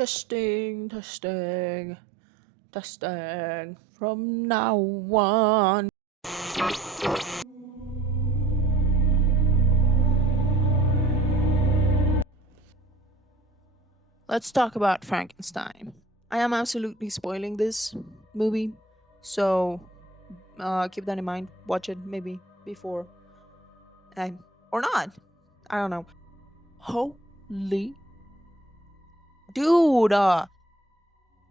Testing, testing, testing from now on. Let's talk about Frankenstein. I am absolutely spoiling this movie, so keep that in mind. Watch it maybe before I, or not. I don't know. Holy dude!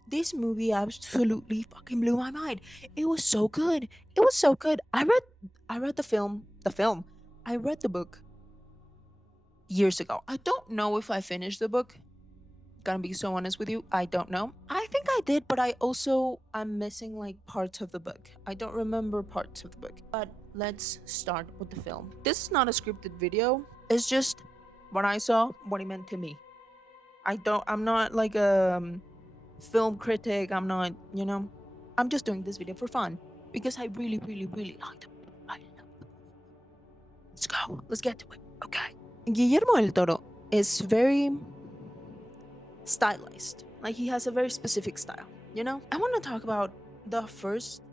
This movie absolutely fucking blew my mind. It was so good. It was so good. I read the film. The film. I read the book years ago. I don't know if I finished the book. Gonna be so honest with you, I don't know. I think I did, but I'm missing like parts of the book. I don't remember parts of the book. But let's start with the film. This is not a scripted video. It's just what I saw, what it meant to me. I'm not like a film critic. I'm not, I'm just doing this video for fun because I really, really, really like it. I love it. Let's go. Let's get to it. Okay. Guillermo del Toro is very stylized. Like he has a very specific style, I want to talk about the first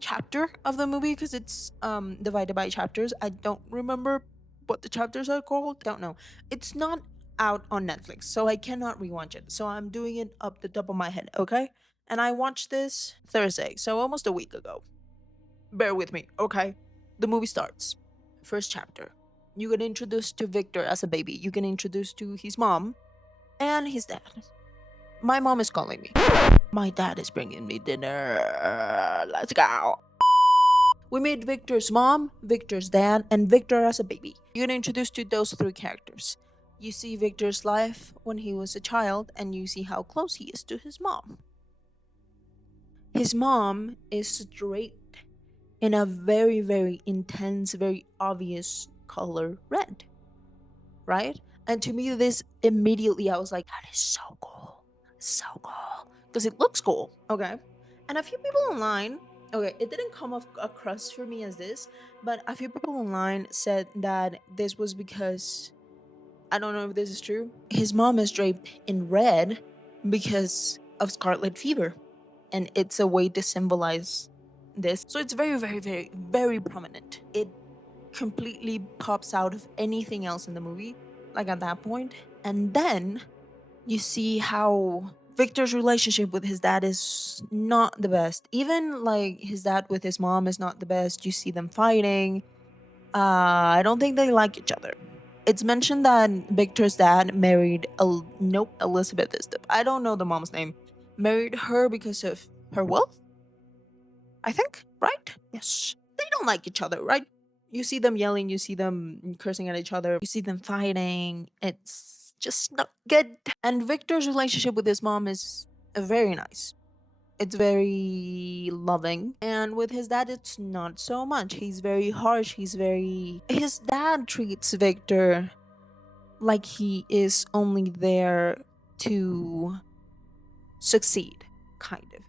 chapter of the movie because it's divided by chapters. I don't remember what the chapters are called. Don't know. It's not out on Netflix, so I cannot rewatch it. So I'm doing it up the top of my head, okay? And I watched this Thursday, so almost a week ago. Bear with me, okay? The movie starts. First chapter. You get introduced to Victor as a baby. You get introduced to his mom and his dad. My mom is calling me. My dad is bringing me dinner. Let's go. We meet Victor's mom, Victor's dad, and Victor as a baby. You get introduced to those three characters. You see Victor's life when he was a child, and you see how close he is to his mom. His mom is draped in a very, very intense, very obvious color red, right? And to me, this immediately, I was like, that is so cool. So cool. Because it looks cool. Okay. And a few people online, okay, it didn't come across for me as this, but a few people online said that this was because, I don't know if this is true, his mom is draped in red because of scarlet fever. And it's a way to symbolize this. So it's very, very, very, very prominent. It completely pops out of anything else in the movie, like at that point. And then you see how Victor's relationship with his dad is not the best. Even like his dad with his mom is not the best. You see them fighting. I don't think they like each other. It's mentioned that Victor's dad married Elizabeth is I don't know the mom's name. Married her because of her wealth, I think, right? Yes. They don't like each other, right? You see them yelling, you see them cursing at each other, you see them fighting. It's just not good. And Victor's relationship with his mom is very nice. It's very loving. And with his dad, it's not so much. He's very harsh. His dad treats Victor like he is only there to succeed, kind of.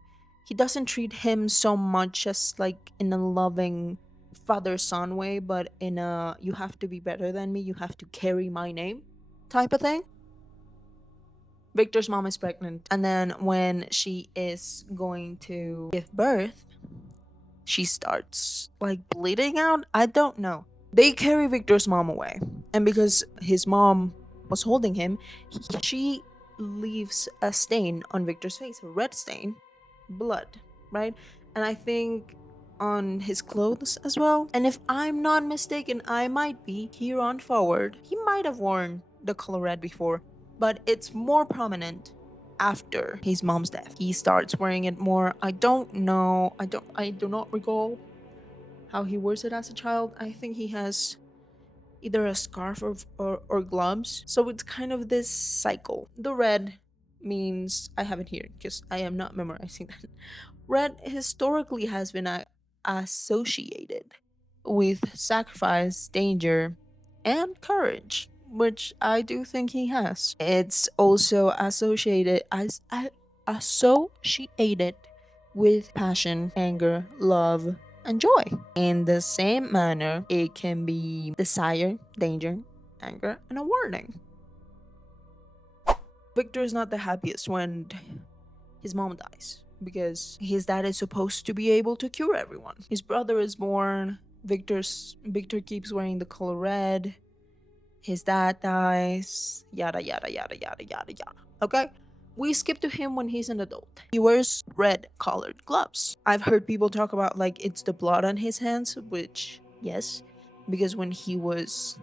He doesn't treat him so much as like in a loving father son way, but in a you have to be better than me, you have to carry my name type of thing. Victor's mom is pregnant, and then when she is going to give birth, she starts like bleeding out. I don't know. They carry Victor's mom away, and because his mom was holding him, she leaves a stain on Victor's face, a red stain, blood, right? And I think on his clothes as well. And if I'm not mistaken, I might be here on forward. He might have worn the color red before, but it's more prominent after his mom's death. He starts wearing it more. I don't know. I do not recall how he wears it as a child. I think he has either a scarf or gloves. So it's kind of this cycle. The red means, I have it here because I am not memorizing that. Red historically has been associated with sacrifice, danger, and courage, which I do think he has. It's also associated with passion, anger, love, and joy. In the same manner, it can be desire, danger, anger, and a warning. Victor is not the happiest when his mom dies because his dad is supposed to be able to cure everyone. His brother is born. Victor keeps wearing the color red. His dad dies. Yada yada yada yada yada yada. Okay? We skip to him when he's an adult. He wears red colored gloves. I've heard people talk about like it's the blood on his hands, which yes, because when he was,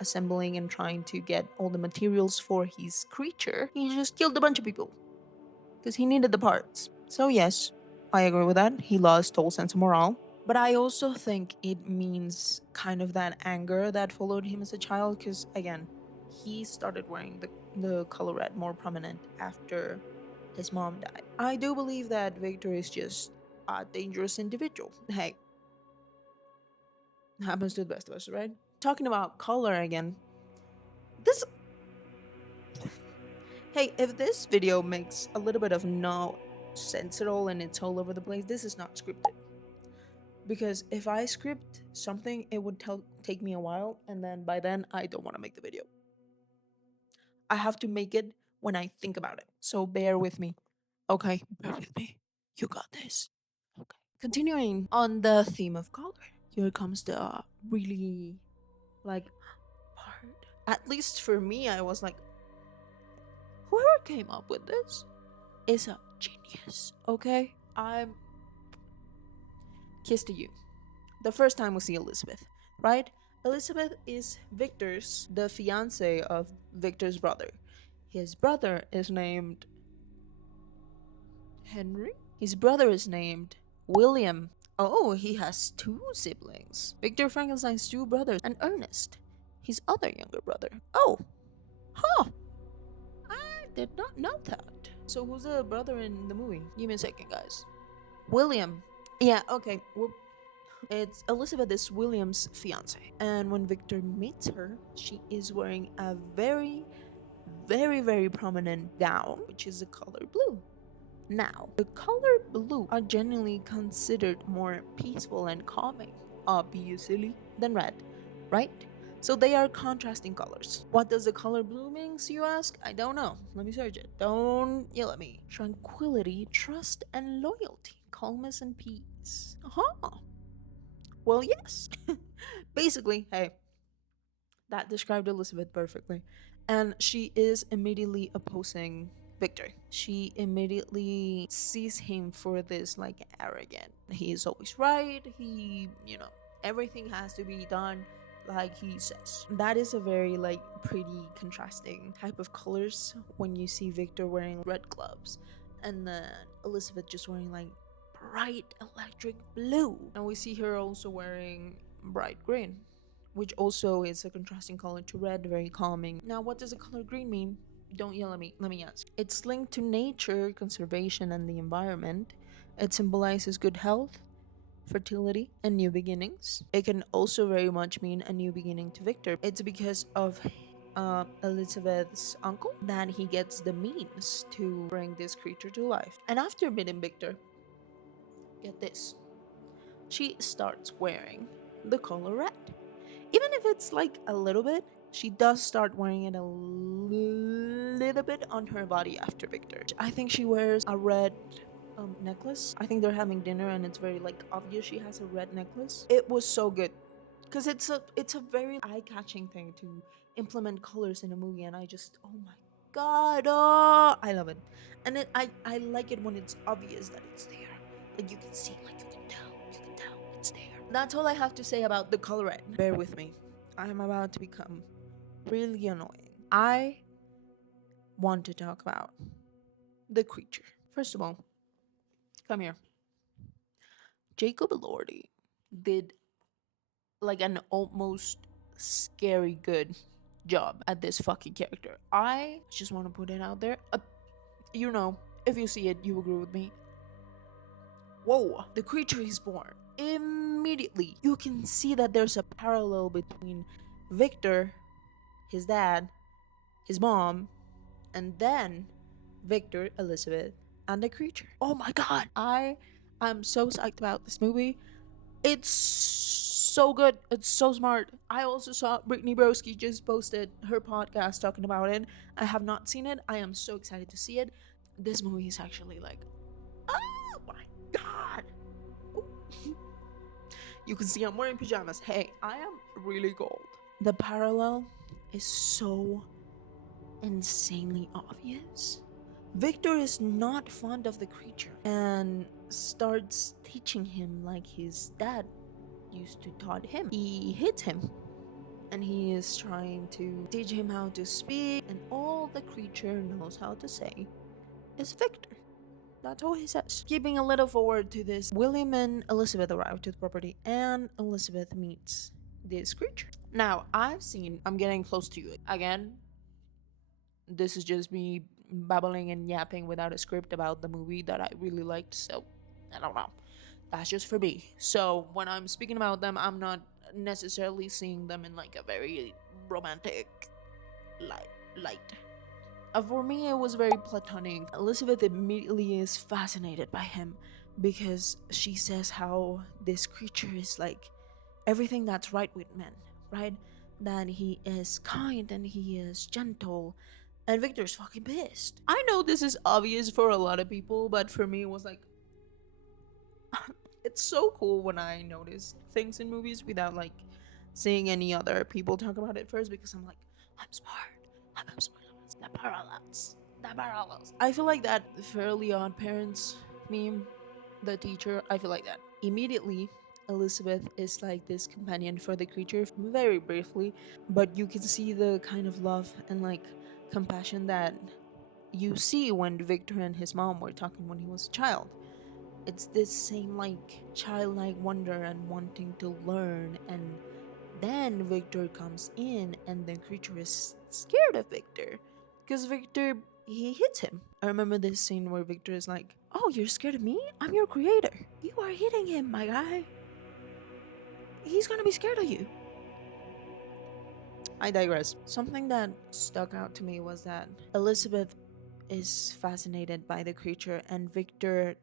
assembling and trying to get all the materials for his creature, he just killed a bunch of people because he needed the parts. So yes, I agree with that. He lost all sense of morale. But I also think it means kind of that anger that followed him as a child, because again, he started wearing the color red more prominent after his mom died. I do believe that Victor is just a dangerous individual. Hey, happens to the best of us, right? Talking about color again, this. Hey, if this video makes a little bit of no sense at all and it's all over the place, this is not scripted. Because if I script something, it would take me a while, and then by then I don't want to make the video. I have to make it when I think about it. So bear with me. Okay, bear with me. You got this. Okay. Continuing on the theme of color, here comes the really like part. At least for me, I was like, whoever came up with this is a genius. Okay? I'm kiss to you. The first time we see Elizabeth, right? Elizabeth is the fiance of Victor's brother. His brother is named Henry? His brother is named William. Oh, he has two siblings. Victor Frankenstein's two brothers, and Ernest, his other younger brother. Oh, huh. I did not know that. So who's the brother in the movie? Give me a second, guys. William. Yeah, okay. It's Elizabeth is William's fiance. And when Victor meets her, she is wearing a very, very, very prominent gown, which is the color blue. Now, the color blue are generally considered more peaceful and calming, obviously, than red, right? So they are contrasting colors. What does the color blue means, you ask? I don't know. Let me search it. Don't yell at me. Tranquility, trust, and loyalty. Calmness and peace. Huh. Well, yes. Basically, hey, that described Elizabeth perfectly. And she is immediately opposing Victor. She immediately sees him for this like arrogant. He is always right. Everything has to be done like he says. That is a very like pretty contrasting type of colors when you see Victor wearing red gloves and then Elizabeth just wearing like bright electric blue. And we see her also wearing bright green, which also is a contrasting color to red, very calming. Now, what does the color green mean? Don't yell at me. Let me ask. It's linked to nature, conservation, and the environment. It symbolizes good health, fertility, and new beginnings. It can also very much mean a new beginning to Victor. It's because of Elizabeth's uncle that he gets the means to bring this creature to life. And after meeting Victor, get this, she starts wearing the color red. Even if it's like a little bit, she does start wearing it a little bit on her body after Victor. I think she wears a red necklace. I think they're having dinner and it's very like obvious she has a red necklace. It was so good because it's a very eye-catching thing to implement colors in a movie, and I just, oh my god, oh, I love it. And I like it when it's obvious that it's there, like you can see, like you can tell it's there. That's all I have to say about the color red. Bear with me, I'm about to become really annoying. I want to talk about the creature. First of all, come here. Jacob Elordi did like an almost scary good job at this fucking character. I just want to put it out there. If you see it, you agree with me. Whoa, the creature is born. Immediately, you can see that there's a parallel between Victor, his dad, his mom, and then Victor, Elizabeth, and the creature. Oh my god, I'm so psyched about this movie. It's so good. It's so smart. I also saw Brittany Broski just posted her podcast talking about it. I have not seen it. I am so excited to see it. This movie is actually like, oh my god. You can see I'm wearing pajamas. Hey, I am really cold. The parallel is so insanely obvious. Victor is not fond of the creature and starts teaching him like his dad used to taught him. He hits him and he is trying to teach him how to speak, and all the creature knows how to say is Victor. That's all he says. Keeping a little forward to this, William and Elizabeth arrive to the property and Elizabeth meets this creature. Now, I'm getting close to you. Again, this is just me babbling and yapping without a script about the movie that I really liked, so I don't know. That's just for me. So when I'm speaking about them, I'm not necessarily seeing them in like a very romantic light. For me, it was very platonic. Elizabeth immediately is fascinated by him because she says how this creature is like everything that's right with men, right? That he is kind and he is gentle. And Victor's fucking pissed. I know this is obvious for a lot of people, but for me, it was like, it's so cool when I notice things in movies without like seeing any other people talk about it first, because I'm like, I'm smart. I'm smart. The parallels. The parallels. I feel like that Fairly Odd Parents meme, the teacher, I feel like that. Immediately, Elizabeth is like this companion for the creature, very briefly, but you can see the kind of love and like compassion that you see when Victor and his mom were talking when he was a child. It's this same like childlike wonder and wanting to learn, and then Victor comes in and the creature is scared of Victor because Victor, he hits him. I remember this scene where Victor is like, "Oh, you're scared of me? I'm your creator. You are hitting him, my guy. He's gonna be scared of you." I digress. Something that stuck out to me was that Elizabeth is fascinated by the creature and Victor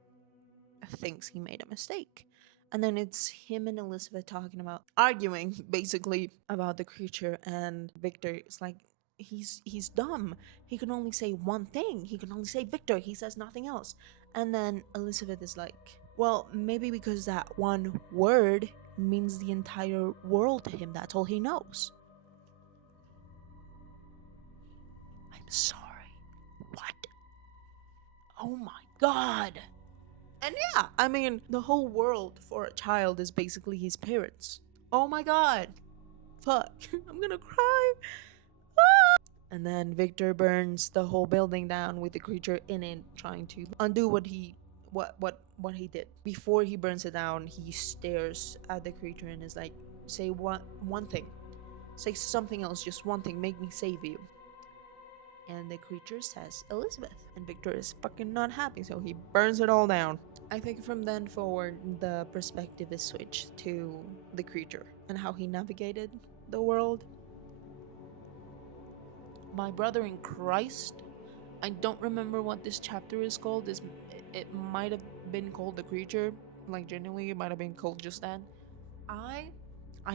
thinks he made a mistake. And then it's him and Elizabeth talking about arguing basically about the creature, and Victor is like, he's dumb. He can only say one thing. He can only say Victor. He says nothing else. And then Elizabeth is like, well, maybe because that one word means the entire world to him. That's all he knows. I'm sorry. What? Oh my god. And yeah, I mean, the whole world for a child is basically his parents. Oh my god. Fuck. I'm gonna cry. Ah! And then Victor burns the whole building down with the creature in it, trying to undo what he did. Before he burns it down, he stares at the creature and is like, say one thing. Say something else, just one thing, make me save you. And the creature says Elizabeth. And Victor is fucking not happy, so he burns it all down. I think from then forward, the perspective is switched to the creature and how he navigated the world. My brother in Christ, I don't remember what this chapter is called. It might have been called the creature. Like genuinely, it might have been called just that. I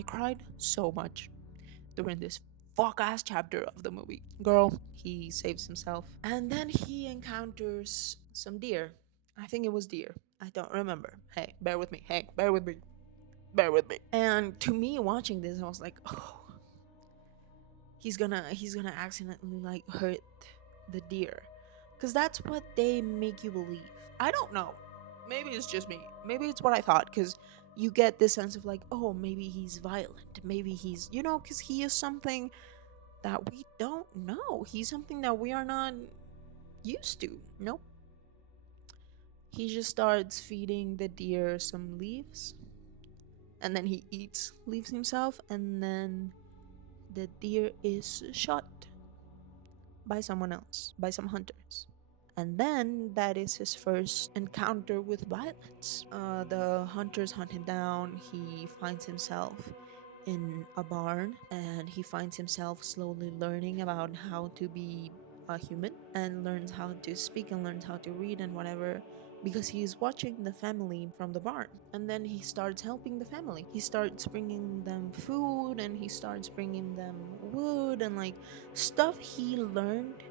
cried so much during this fuck ass chapter of the movie. Girl, he saves himself. And then he encounters some deer. I think it was deer. I don't remember. Hey, bear with me. Hey, bear with me. Bear with me. And to me, watching this, I was like, oh, he's gonna accidentally like hurt the deer, because that's what they make you believe. I don't know. Maybe it's just me. Maybe it's what I thought, because you get this sense of like, oh, maybe he's violent. Maybe he's, because he is something that we don't know. He's something that we are not used to. Nope. He just starts feeding the deer some leaves, and then he eats leaves himself, and then the deer is shot by someone else, by some hunters. And then that is his first encounter with violence. The hunters hunt him down. He finds himself in a barn, and he finds himself slowly learning about how to be a human, and learns how to speak and learns how to read and whatever. because he's watching the family from the barn. And then he starts helping the family. He starts bringing them food and he starts bringing them wood and like stuff he learned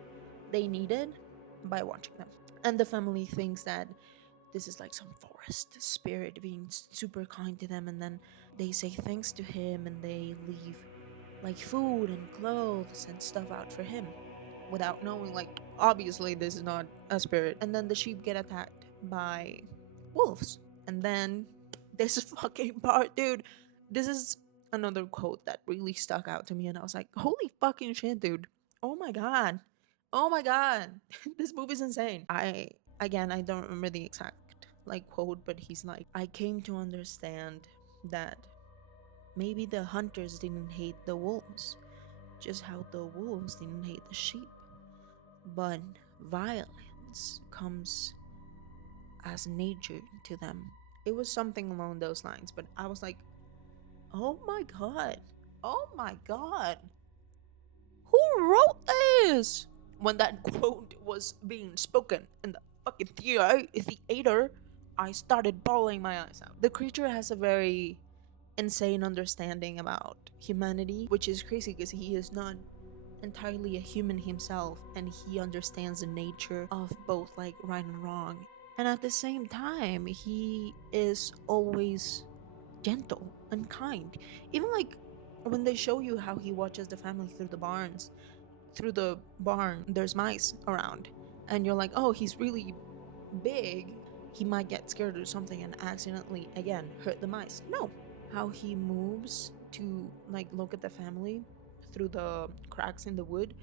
they needed by watching them. And the family thinks that this is like some forest spirit being super kind to them, and then they say thanks to him and they leave like food and clothes and stuff out for him without knowing, like, obviously this is not a spirit. And then the sheep get attacked by wolves. And then this fucking part, dude, this is another quote that really stuck out to me, and I was like, holy fucking shit, dude. Oh my god. Oh my god. This movie's insane. I don't remember the exact like quote, but he's like, I came to understand that maybe the hunters didn't hate the wolves, just how the wolves didn't hate the sheep. But violence comes as nature to them. It was something along those lines, but I was like, oh my god. Oh my god. Who wrote this? When that quote was being spoken in the fucking theater, I started bawling my eyes out. The creature has a very insane understanding about humanity, which is crazy because he is not entirely a human himself, and he understands the nature of both like right and wrong. And at the same time, he is always gentle and kind. Even like when they show you how he watches the family through the barn, there's mice around, and you're like, oh, he's really big. He might get scared or something and accidentally again hurt the mice. No, how he moves to like look at the family through the cracks in the wood,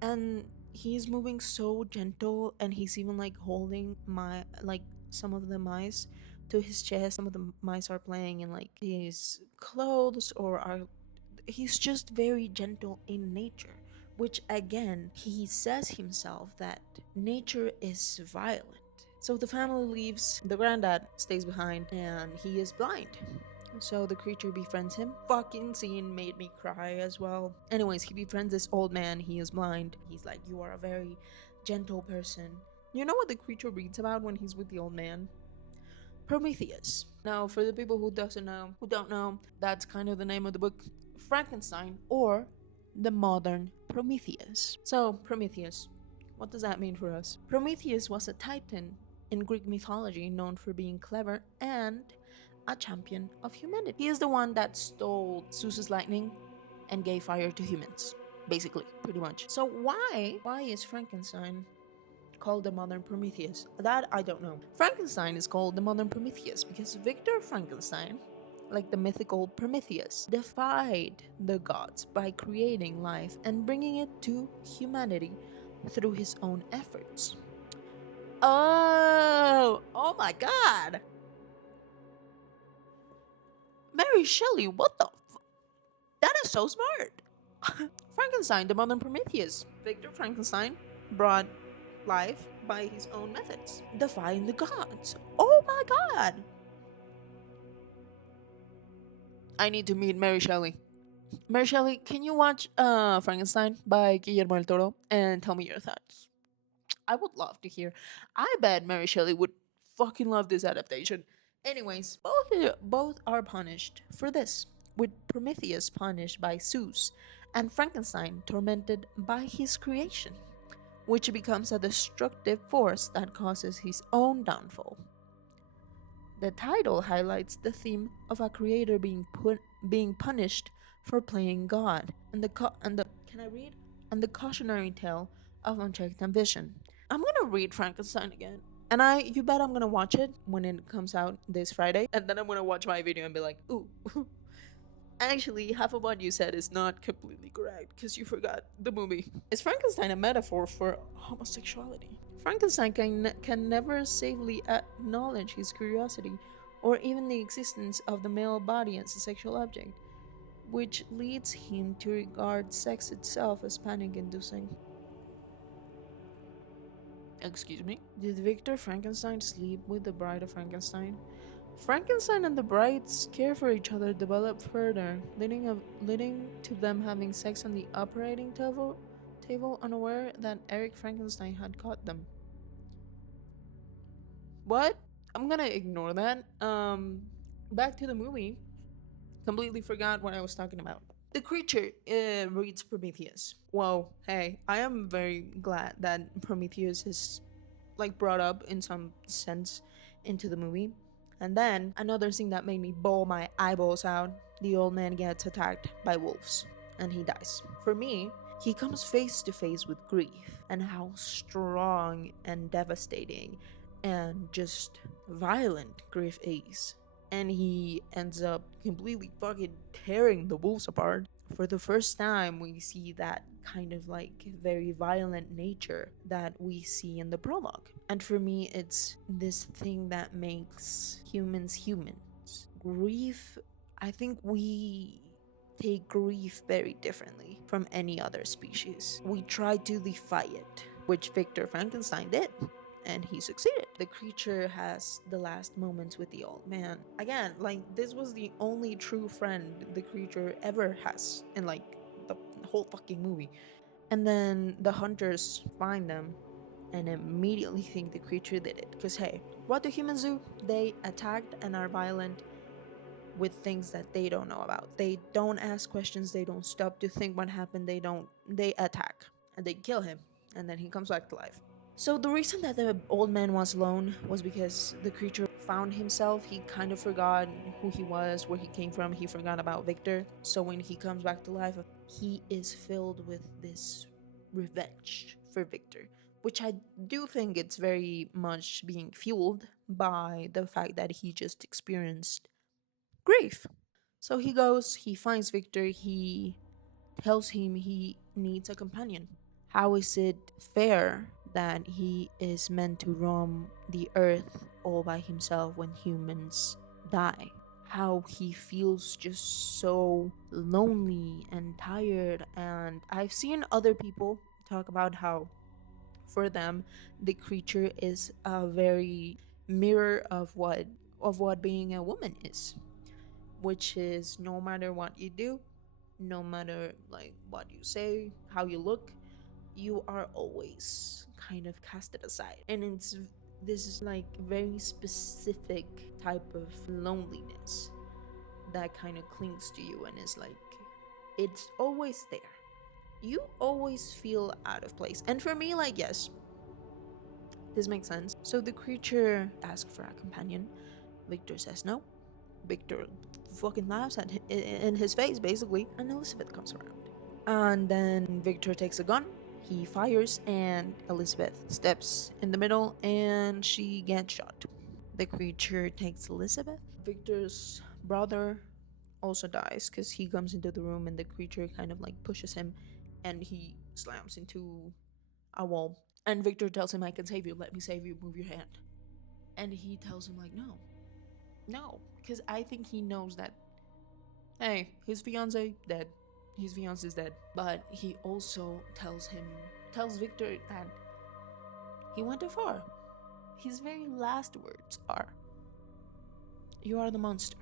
and he's moving so gentle, and he's even like holding my like some of the mice to his chest. Some of the mice are playing in like his clothes or are he's just very gentle in nature, which again he says himself that nature is violent. So the family leaves, the granddad stays behind, and he is blind. So the creature befriends him. Fucking scene made me cry as well. Anyways, he befriends this old man. He is blind. He's like, you are a very gentle person. You know what the creature reads about when he's with the old man? Prometheus. Now, for the people who don't know, that's kind of the name of the book, Frankenstein, or the modern Prometheus. So, Prometheus, what does that mean for us? Prometheus was a titan in Greek mythology known for being clever and a champion of humanity. He is the one that stole Zeus's lightning and gave fire to humans, basically, pretty much. So why is Frankenstein called the modern Prometheus? That I don't know. Frankenstein is called the modern Prometheus because Victor Frankenstein, like the mythical Prometheus, defied the gods by creating life and bringing it to humanity through his own efforts. Oh my god. Mary Shelley, what the that is so smart. Frankenstein, the modern Prometheus. Victor Frankenstein brought life by his own methods, defying the gods. Oh my god. I need to meet Mary Shelley. Mary Shelley, can you watch Frankenstein by Guillermo del Toro and tell me your thoughts? I would love to hear. I bet Mary Shelley would fucking love this adaptation. Anyways, both are punished for this, with Prometheus punished by Zeus and Frankenstein tormented by his creation, which becomes a destructive force that causes his own downfall. The title highlights the theme of a creator being punished for playing God, and the cautionary tale of unchecked ambition. I'm gonna read Frankenstein again, and you bet I'm gonna watch it when it comes out this Friday, and then I'm gonna watch my video and be like, ooh. Actually, half of what you said is not completely correct because you forgot the movie. Is Frankenstein a metaphor for homosexuality? Frankenstein can never safely acknowledge his curiosity or even the existence of the male body as a sexual object, which leads him to regard sex itself as panic inducing. Excuse me? Did Victor Frankenstein sleep with the bride of Frankenstein? Frankenstein and the bride's care for each other developed further, leading to them having sex on the operating table, unaware that Eric Frankenstein had caught them. What? I'm gonna ignore that. Back to the movie. Completely forgot what I was talking about. The creature reads Prometheus. Whoa, hey, I am very glad that Prometheus is like brought up in some sense into the movie. And then another thing that made me bawl my eyeballs out, the old man gets attacked by wolves and he dies. For me, he comes face to face with grief and how strong and devastating and just violent grief is. And he ends up completely fucking tearing the wolves apart. For the first time, we see that kind of like very violent nature that we see in the prologue. And for me, it's this thing that makes humans humans. Grief, I think we take grief very differently from any other species. We try to defy it, which Victor Frankenstein did, and he succeeded. The creature has the last moments with the old man. Again, like this was the only true friend the creature ever has in like the whole fucking movie. And then the hunters find them and immediately think the creature did it. Because hey, what do humans do? They attack and are violent with things that they don't know about. They don't ask questions, they don't stop to think what happened, they attack and they kill him and then he comes back to life. So the reason that the old man was alone was because the creature found himself. He kind of forgot who he was, where he came from. He forgot about Victor. So when he comes back to life, he is filled with this revenge for Victor, which I do think it's very much being fueled by the fact that he just experienced grief. So he goes, he finds Victor, he tells him he needs a companion. How is it fair that he is meant to roam the earth all by himself when humans die? How he feels just so lonely and tired. And I've seen other people talk about how, for them, the creature is a very mirror of what being a woman is, which is no matter what you do, no matter like what you say, how you look, you are always kind of casted aside. And it's this is like very specific type of loneliness that kind of clings to you and is like it's always there. You always feel out of place. And for me, like, yes, this makes sense. So the creature asks for a companion. Victor says no. Victor fucking laughs in his face, basically, and Elizabeth comes around. And then Victor takes a gun, he fires, and Elizabeth steps in the middle and she gets shot. The creature takes Elizabeth. Victor's brother also dies because he comes into the room and the creature kind of like pushes him and he slams into a wall. And Victor tells him, I can save you, let me save you, move your hand. And he tells him, like, no, because I think he knows that, hey, his fiance dead. His fiance is dead. But he also tells Victor that he went too far. His very last words are, you are the monster.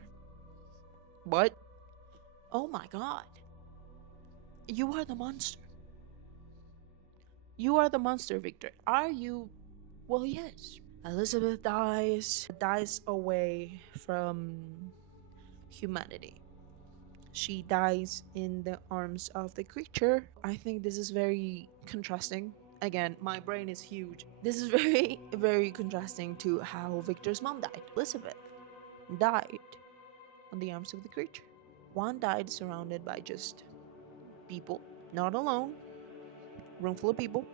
What? Oh my god. You are the monster. You are the monster, Victor. Are you? Well, yes. Elizabeth dies away from humanity. She dies in the arms of the creature. I think this is very contrasting. Again, my brain is huge. This is very, very contrasting to how Victor's mom died. Elizabeth died on the arms of the creature. One died surrounded by just people, not alone, room full of people.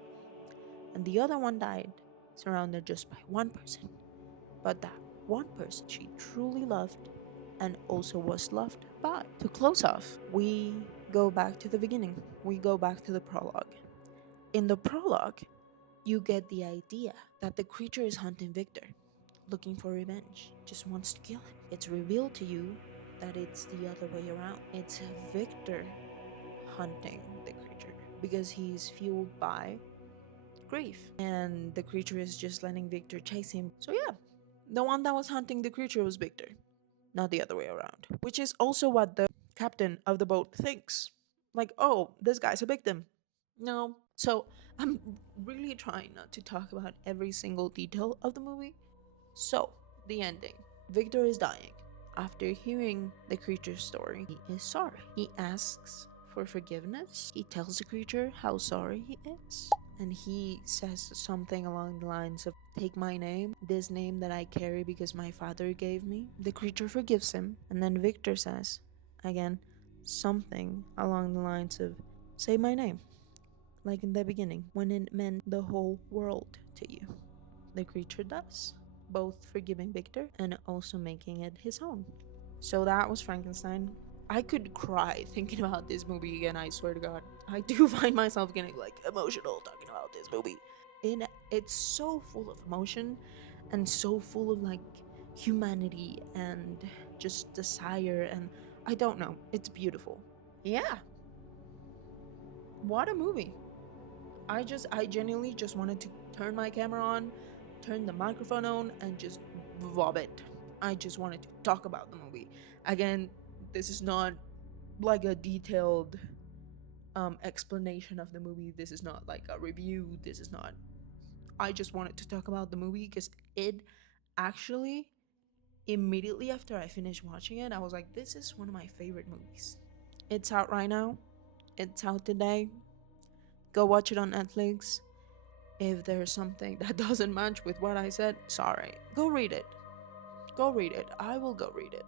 And the other one died surrounded just by one person. But that one person she truly loved and also was loved by. To close off, we go back to the beginning. We go back to the prologue. In the prologue, you get the idea that the creature is hunting Victor, looking for revenge, just wants to kill him. It's revealed to you that it's the other way around. It's Victor hunting the creature because he's fueled by grief, and the creature is just letting Victor chase him. So, yeah, the one that was hunting the creature was Victor, not the other way around, which is also what the captain of the boat thinks. Like, oh, this guy's a victim. No. So I'm really trying not to talk about every single detail of the movie So, the ending. Victor is dying. After hearing the creature's story, he is sorry. He asks for forgiveness. He tells the creature how sorry he is. And he says something along the lines of, "Take my name, this name that I carry because my father gave me." The creature forgives him. And then Victor says, again, something along the lines of, "Say my name," like in the beginning, when it meant the whole world to you. The creature does, both forgiving Victor and also making it his own. So that was Frankenstein. I could cry thinking about this movie again, I swear to God. I do find myself getting like emotional talking about this movie. It's so full of emotion and so full of like humanity and just desire, and I don't know, it's beautiful. Yeah, what a movie. I genuinely just wanted to turn my camera on, turn the microphone on, and just vomit. I just wanted to talk about the movie. Again, this is not like a detailed explanation of the movie. This is not like a review. This is not. I just wanted to talk about the movie because it actually, immediately after I finished watching it, I was like, this is one of my favorite movies. It's out right now. It's out today. Go watch it on Netflix. If there's something that doesn't match with what I said, sorry. Go read it. Go read it. I will go read it.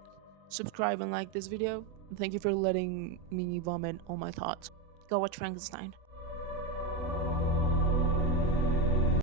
Subscribe and like this video. Thank you for letting me vomit all my thoughts. Go watch Frankenstein.